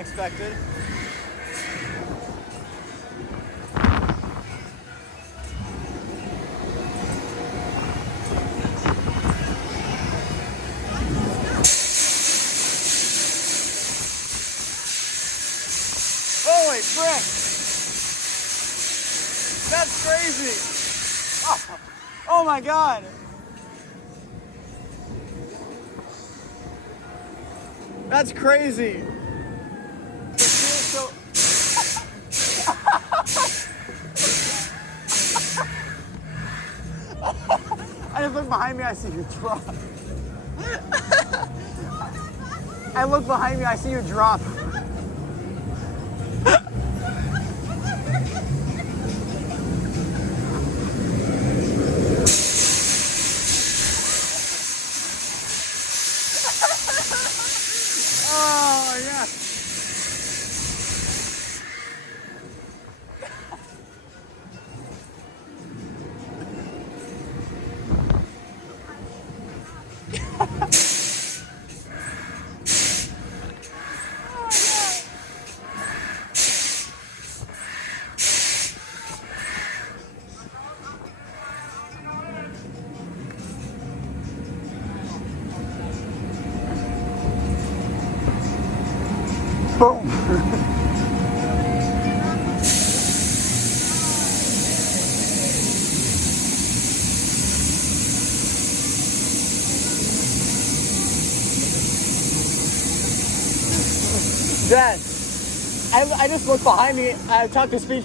unexpected. Holy frick! That's crazy! Oh my god! That's crazy! It feels so... I just look behind me, I see you drop. I look behind me, I see you drop. Oh, yeah. Boom. Dad, I just looked behind me. I talked to speech.